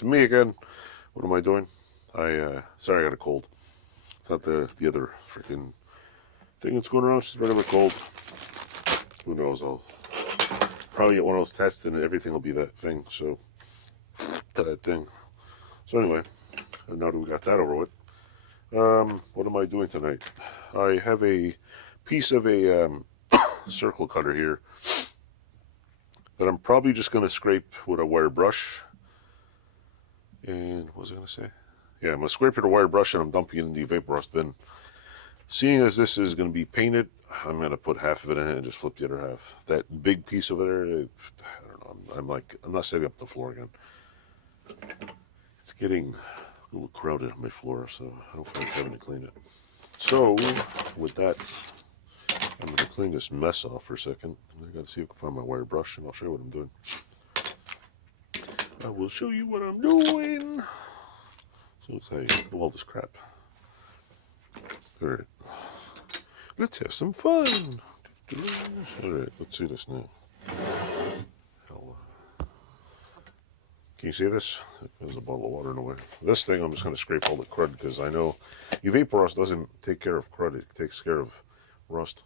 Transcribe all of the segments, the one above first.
It's me again. What am I doing? Sorry, I got a cold. It's not the other freaking thing that's going around. It's just a regular cold. Who knows? I'll probably get one of those tests and everything will be that thing. So, that thing. So anyway, now that we got that over with, what am I doing tonight? I have a piece of a circle cutter here that I'm probably just going to scrape with a wire brush. And what was I going to say? Yeah, I'm going to scrape it with a wire brush and I'm dumping it in the Evaporust bin. Seeing as this is going to be painted, I'm going to put half of it in it and just flip the other half. That big piece over there, I don't know, I'm not setting up the floor again. It's getting a little crowded on my floor, so I don't feel like having to clean it. So, with that, I'm going to clean this mess off for a second. I got to see if I can find my wire brush and I'll show you what I'm doing. I will show you what I'm doing. So let's say all this crap. Alright. Let's have some fun. Alright, let's see this now. Can you see this? There's a bottle of water in the way. This thing, I'm just going to scrape all the crud because I know Evaporust doesn't take care of crud. It takes care of rust.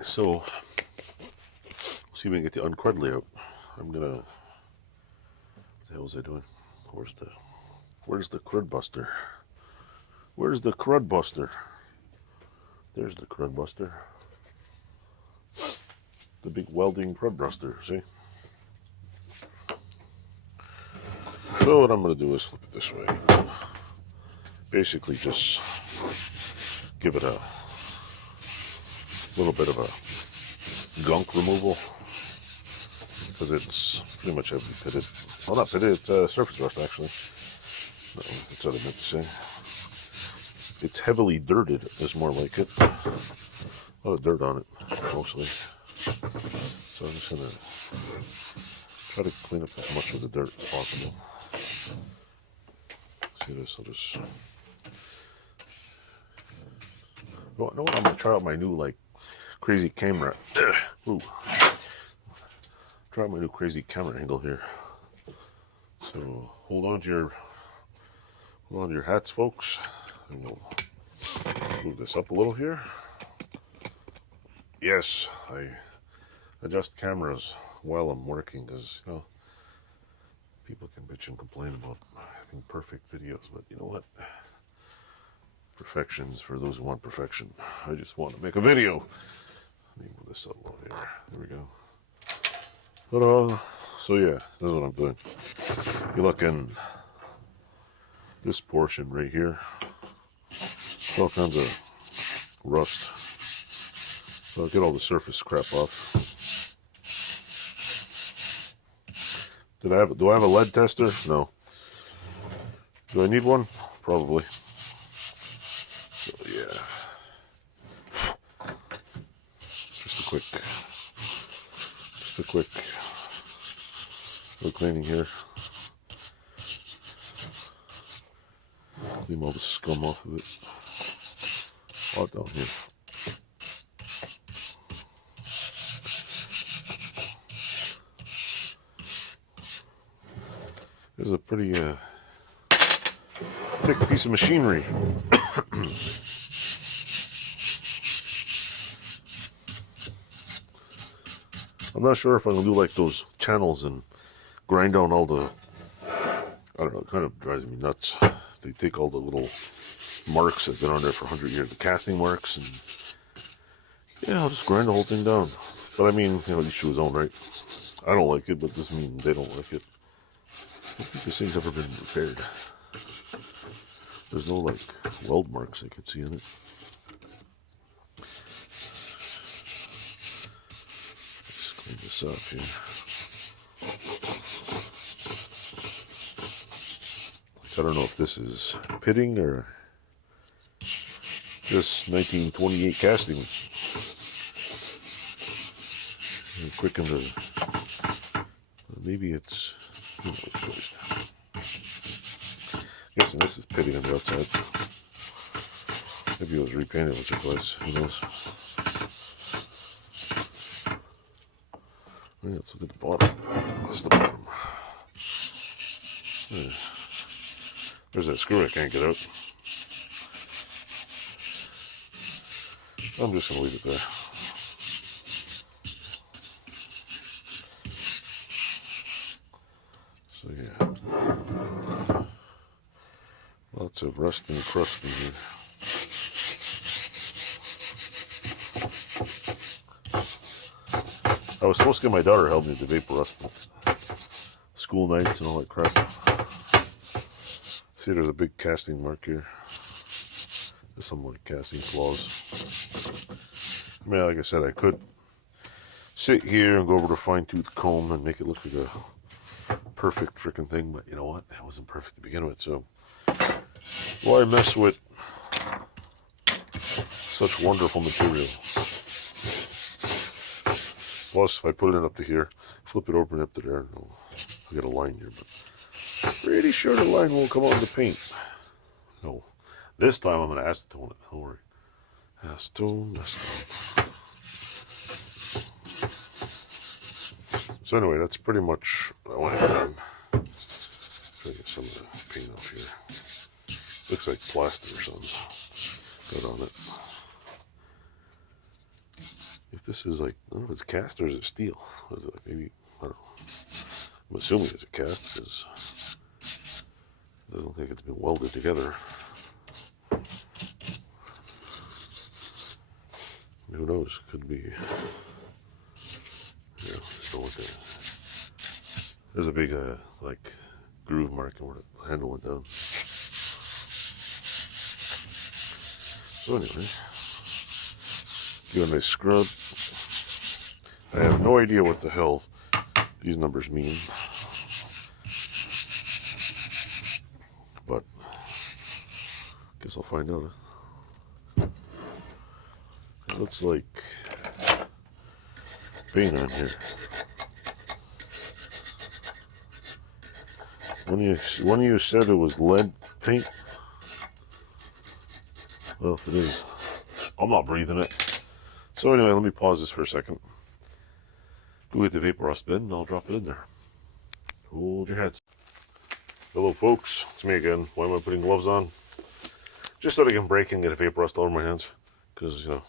So, see if we can get the uncrudly out. I'm going to... What the hell was I doing? Where's the crud buster? Where's the crud buster? There's the crud buster. The big welding crud buster, see? So what I'm going to do is flip it this way. Basically just give it a little bit of a gunk removal. Because it's pretty much heavily pitted. Well, not pitted, it's surface rust actually. No, that's what I meant to say. It's heavily dirted, is more like it. A lot of dirt on it, mostly. So I'm just going to try to clean up as much of the dirt as possible. See this, I'll just... You know what, I'm going to try out my new, like, crazy camera. Ooh. Try my new crazy camera angle here. So hold on to your hats, folks, and we'll move this up a little here. Yes, I adjust cameras while I'm working because, you know, people can bitch and complain about having perfect videos, but you know what? Perfection's for those who want perfection. I just want to make a video. Let me move this up a little here. There we go. So yeah, this is what I'm doing. You look in this portion right here, all kinds of rust. So I'll get all the surface crap off. Do I have a lead tester? No. Do I need one? Probably. So yeah. Just a quick little cleaning here. Clean all the scum off of it. All down here. This is a pretty thick piece of machinery. I'm not sure if I'm going to do like those channels and grind down all the, I don't know, it kind of drives me nuts. They take all the little marks that have been on there for 100 years, the casting marks, and yeah, I'll just grind the whole thing down. But I mean, you know, each to his own, right? I don't like it, but doesn't mean they don't like it. I don't think this thing's ever been repaired. There's no like weld marks I could see in it. Let's clean this up here. I don't know if this is pitting or just 1928 casting. Quicken the, maybe it's, guessing this is pitting on the outside. Maybe it was repainted once or twice, who knows. let's look at the bottom. What's the bottom? There's that screw I can't get out. I'm just going to leave it there. So yeah, lots of rust and crust in here. I was supposed to get my daughter to help me with the Evaporust school nights and all that crap. See, there's a big casting mark here. There's some like casting flaws. I mean, like I said, I could sit here and go over the fine-tooth comb and make it look like a perfect freaking thing, but you know what? It wasn't perfect to begin with, so why mess with such wonderful material? Plus, if I put it up to here, flip it over and up to there, I'll get a line here, but pretty sure the line won't come out in the paint. No, this time I'm going to acetone it. Don't worry. Acetone. So anyway, that's pretty much what I want to get done. Try to get some of the paint off here. Looks like plastic or something. Got on it. If this is like, I don't know if it's cast or is it steel? What is it like? Maybe, I don't know. I'm assuming it's a cast because it doesn't look like it's been welded together. Who knows? Could be. Yeah, just don't look at it. There's a big, like, groove marking where the handle went down. So anyway, give it a nice scrub. I have no idea what the hell these numbers mean, but guess I'll find out. It looks like paint on here. One of you said it was lead paint. Well, if it is, I'm not breathing it. So anyway, let me pause this for a second. Go get the Evaporust bin and I'll drop it in there. Hold your heads. Hello folks, it's me again. Why am I putting gloves on? Just so I can break and get a Evaporust all over my hands. Because, you know,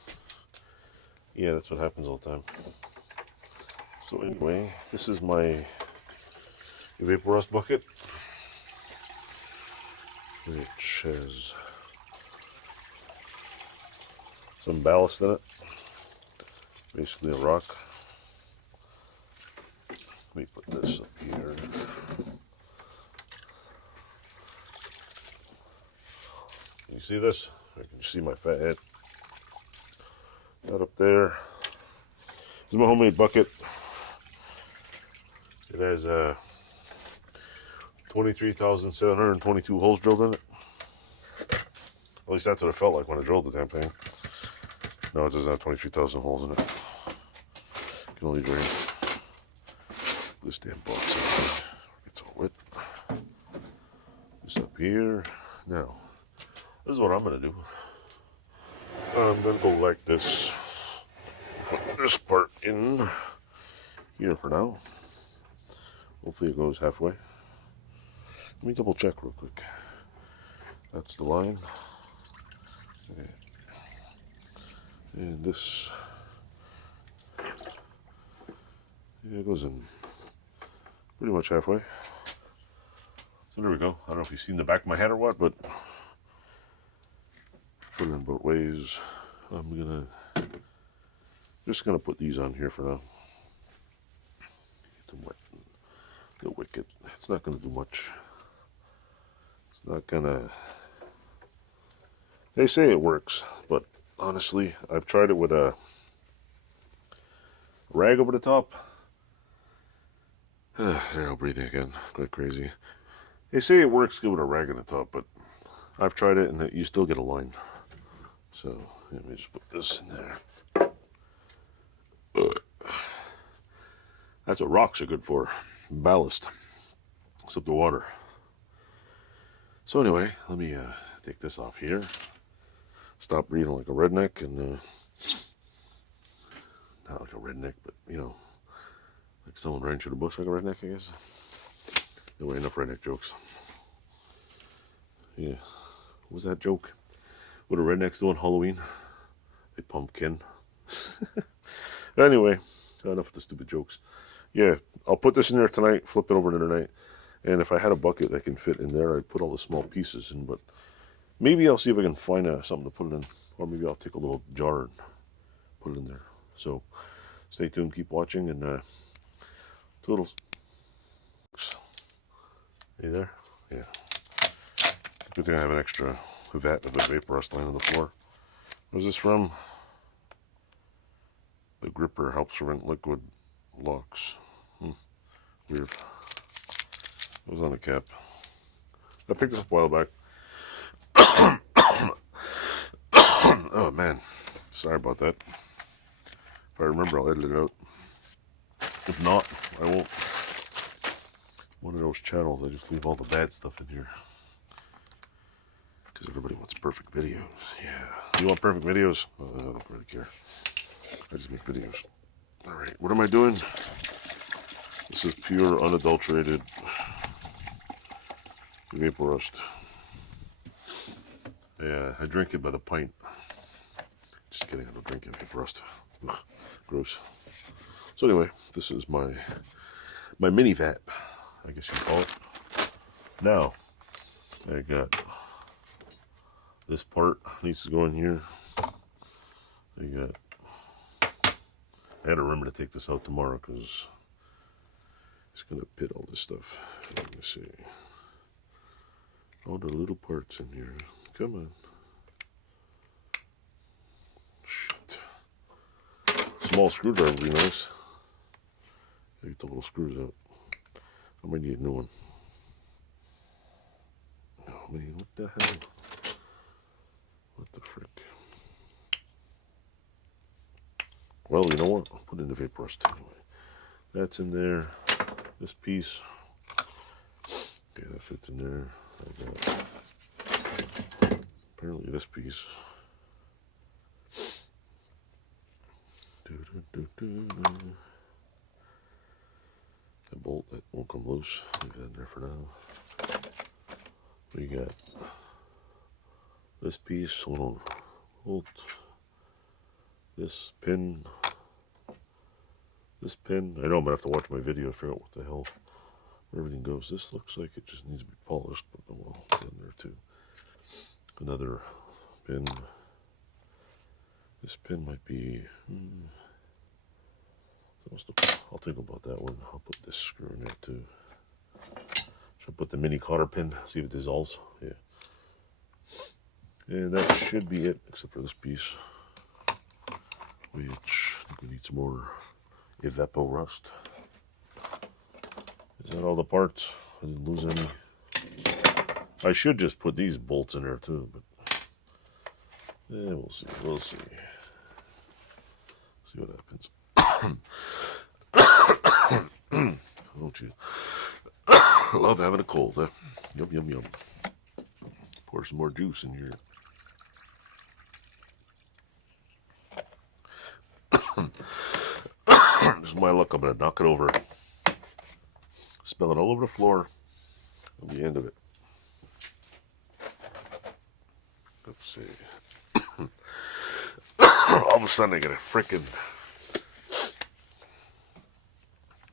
yeah, that's what happens all the time. So anyway, this is my Evaporust bucket, which has some ballast in it. Basically a rock. Let me put this up here. Can you see this? I can see my fat head. That up there. This is my homemade bucket. It has 23,722 holes drilled in it. At least that's what it felt like when I drilled the damn thing. No, it doesn't have 23,000 holes in it. It can only drain this damn box up here. It's all wet. This up here. Now, this is what I'm going to do. I'm going to go like this. Put this part in here for now. Hopefully it goes halfway. Let me double check real quick. That's the line. And this, yeah, it goes in pretty much halfway. So there we go. I don't know if you've seen the back of my head or what, but put it in both ways. I'm just gonna put these on here for now. Get them wet. Get wicked. It's not gonna do much. It's not gonna. They say it works, but honestly, I've tried it with a rag over the top. There, I'm breathing again. Quite crazy. They say it works good with a rag on the top, but I've tried it and you still get a line. So let me just put this in there. That's what rocks are good for. Ballast. Except the water. So anyway, let me take this off here. Stop breathing like a redneck and not like a redneck, but you know, Like someone ran through the bush like a redneck, I guess. Anyway, enough redneck jokes. Yeah. What was that joke? What do rednecks do on Halloween? They pumpkin. Anyway, enough of the stupid jokes. Yeah, I'll put this in there tonight, flip it over to the night. And if I had a bucket that can fit in there, I'd put all the small pieces in. But maybe I'll see if I can find something to put it in. Or maybe I'll take a little jar and put it in there. So stay tuned, keep watching, and toodles. Are you there? Yeah. Good thing I have an extra vat of Evaporust laying on the floor. Where's this from? The gripper helps prevent liquid locks. Weird. It was on the cap. I picked this up a while back. Oh man, sorry about that. If I remember, I'll edit it out. If not, I won't. One of those channels, I just leave all the bad stuff in here. Because everybody wants perfect videos. Yeah. You want perfect videos? I don't really care. I just make videos. Alright, what am I doing? This is pure, unadulterated Evaporust. Yeah, I drink it by the pint. Just kidding, I don't drink Evaporust. Ugh, gross. So anyway, this is my mini vat, I guess you can call it. Now, I got this part needs to go in here. I had to remember to take this out tomorrow because it's gonna pit all this stuff. Let me see. All the little parts in here. Come on. Shit. Small screwdriver would be nice. Get the little screws out. I might need a new one. Oh man, what the hell? What the frick? Well, you know what? I'll put in the Evaporust anyway. That's in there. This piece. Okay, that fits in there. I got apparently this piece. A bolt that won't come loose. Leave that in there for now. We got this piece, little bolt. This pin. This pin. I know I'm gonna have to watch my video to figure out what the hell where everything goes. This looks like it just needs to be polished, but well, it's in there too. Another pin. This pin might be. I'll think about that one. I'll put this screw in there too. Should I put the mini cotter pin? See if it dissolves. Yeah. And that should be it, except for this piece, which I think we need some more Evaporust. Is that all the parts? I didn't lose any. I should just put these bolts in there too, but yeah, we'll see. We'll see. See what happens. Don't you? Love having a cold, huh? Yum, yum, yum. Pour some more juice in here. This is my luck. I'm going to knock it over. Spill it all over the floor at the end of it. Let's see. All of a sudden I get a frickin'...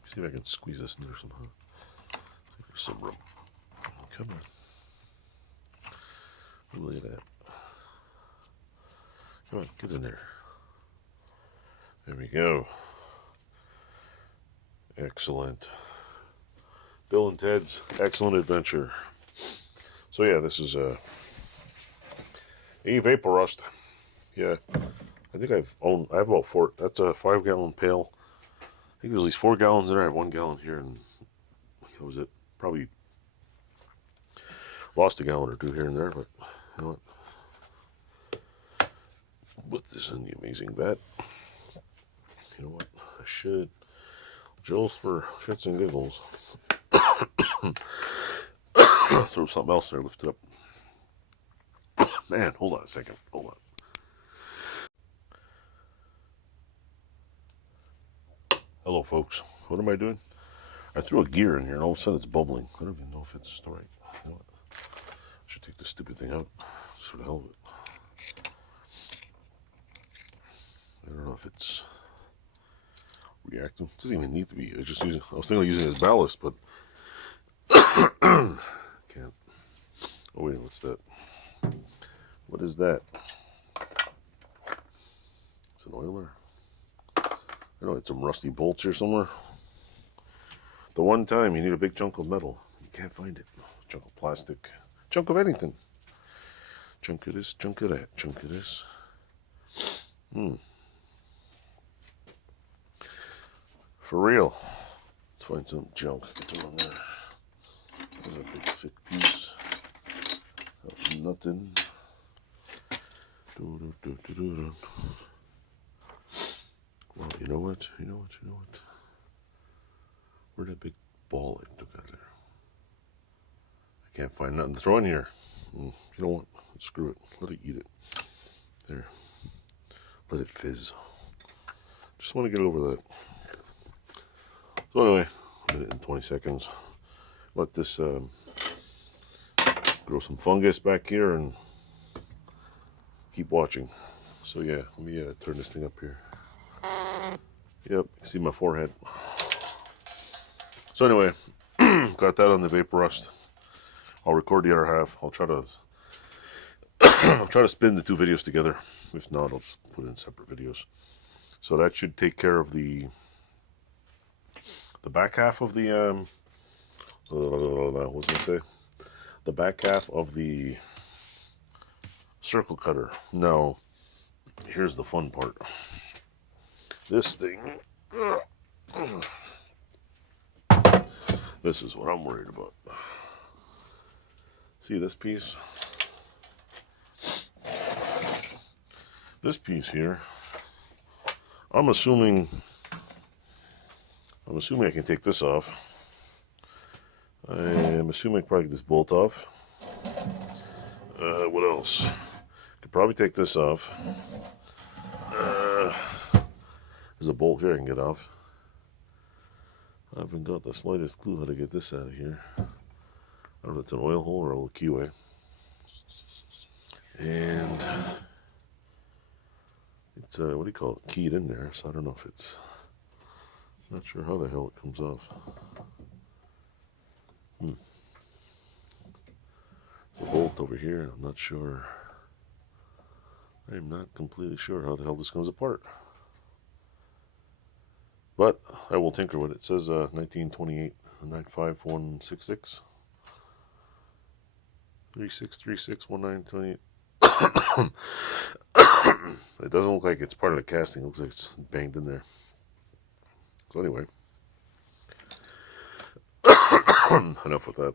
See if I can squeeze this in there somehow. There's some room. Come on. Look at that. Come on, get in there. There we go. Excellent. Bill and Ted's Excellent Adventure. So yeah, this is a Evaporust. Yeah, I think I have about 4. That's a 5-gallon pail. I think there's at least 4 gallons there. I have 1 gallon here, and what was it? Probably lost a gallon or 2 here and there, but you know what? Put this in the amazing vat. You know what? I should. Just for shits and giggles. Throw something else there, lift it up. Man, hold on a second. Hold on. Hello, folks. What am I doing? I threw a gear in here and all of a sudden it's bubbling. I don't even know if it's all right. You know what? I should take this stupid thing out. Just for the hell of it. I don't know if it's reacting. It doesn't even need to be. I was thinking of using it as ballast, but can't. Oh wait, what's that? What is that? It's an oiler. I know it's some rusty bolts here somewhere. The one time you need a big chunk of metal, you can't find it. Chunk of plastic, chunk of anything. Chunk of this, chunk of that, chunk of this. For real. Let's find some junk. Get on there. There's a big thick piece of nothing. Well, you know what? Where'd that big ball I took out there? I can't find nothing to throw in here. You know what? Screw it. Let it eat it. There. Let it fizz. Just want to get over that. So anyway, a minute and 20 seconds. Let this grow some fungus back here and keep watching. So yeah, let me turn this thing up here. Yep, see my forehead. So anyway, got that on the Evaporust. I'll record the other half. I'll try to spin the two videos together. If not, I'll just put it in separate videos. So that should take care of the back half of the what was I say? The back half of the circle cutter. Now, here's the fun part. This thing. This is what I'm worried about. See this piece? This piece here. I'm assuming I can take this off. I'm assuming I can probably get this bolt off. What else? Could probably take this off. There's a bolt here I can get off. I haven't got the slightest clue how to get this out of here. I don't know if it's an oil hole or a little keyway. And it's what do you call it? Keyed in there, so I don't know if it's. Not sure how the hell it comes off. There's a bolt over here. I'm not sure. I'm not completely sure how the hell this comes apart. But I will tinker with it. It says 1928 955166 36361928. It doesn't look like it's part of the casting. It looks like it's banged in there. So anyway, enough with that.